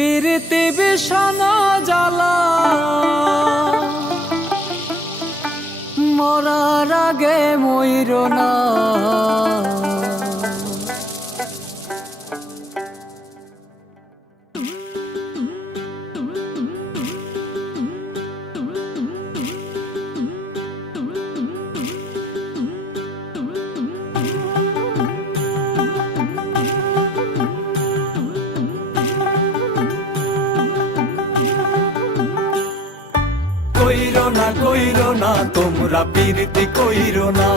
পীরিতি বেশানা জ্বালা মরার আগে ময়ূর না কইরো না কইরো না তোমরা বীরতি কইরো না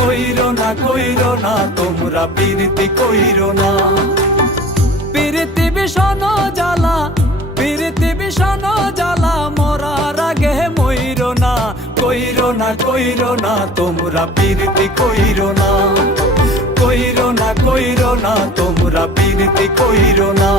কইরো না কইরো না তোমরা বীরতি কইরো না বীরতি বিষণ জ্বালা বীরতি বিষণ জ্বালা মরার আগে মইরো না কইরো না কইরো না তোমরা বীরতি কইরো না কইরো না কইরো না তোমরা বীরতি কইরো না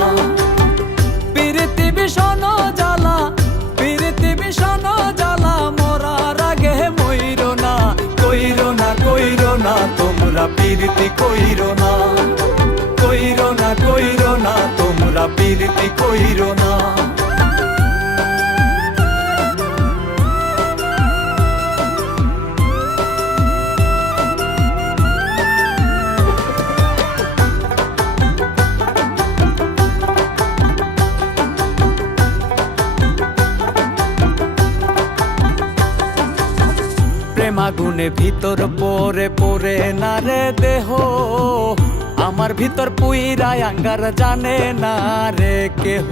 পীরিতি কইরো না কইরো না কইরো না তোমরা পীরিতি কইরো না আগুনে ভিতর পরে পরে না রে দেহ আমার ভিতর পুইরা আঙ্গার জানে না রে কেহ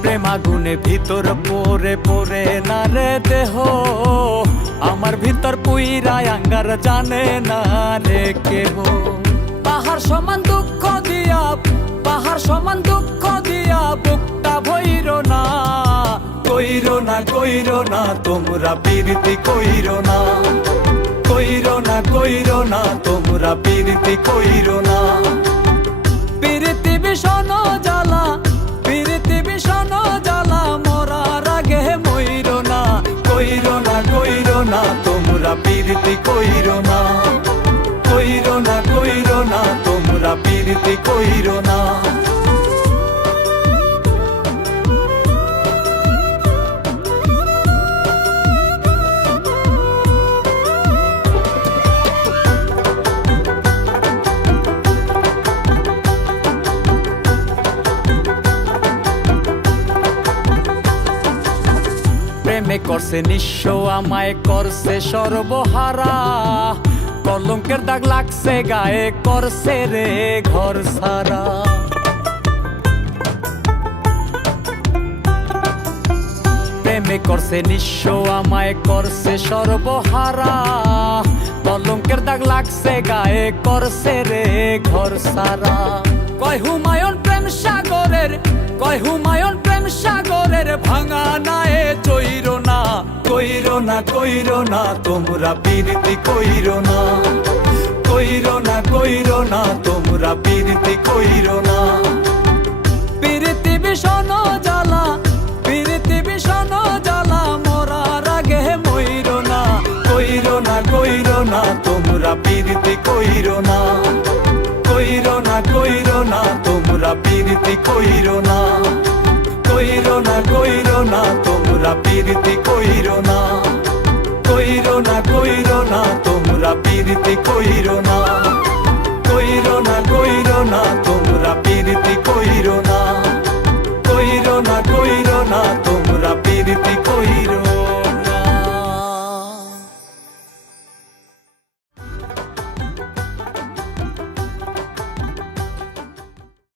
প্রেম আগুনে ভিতর পরে পরে না রে দেহ আমার ভিতর পুইরা আঙ্গার জানে না রে কেহ কইরো না কইরো না তোমরা বীরতি কইরো না কইরো না কইরো না তোমরা বীরতি কইরো না বীরতি বিষণ জ্বালা বীরতি বিষণ জ্বালা মরার আগে মইরো না কইরো না কইরো না তোমরা বীরতি কইরো না কইরো না কইরো না তোমরা কইরো না আপনি করছে নিঃস্ব আমায় করছে সর্বহারা কলঙ্কের দাগ লাগছে গায়ে করছে রে ঘর সারা প্রেমে করছে নিঃস্ব আমায় করছে সর্বহারা কলঙ্কের দাগ লাগছে গায়ে করছে রে ঘর সারা কয় হুমায়ুন প্রেম সাগরের কয় হুমায়ুন প্রেম কইরো না তোমরা বীরতি কইরো না কইরো না কইরো না তোমরা বীরতি কইরো না বীরতি বিষণ জ্বালা বীরতি বিষণ জ্বালা মরার আগে মইরো না কইরো না কইরো না তোমরা বীরতি কইরো না কইরো না কইরো না তোমরা বীরতি কইরো না কইরো না কইরো না তোমরা প্রীতি কইরো না কইরো না কইরো না তোমরা পীরতি কইরো না কইরো না কইরো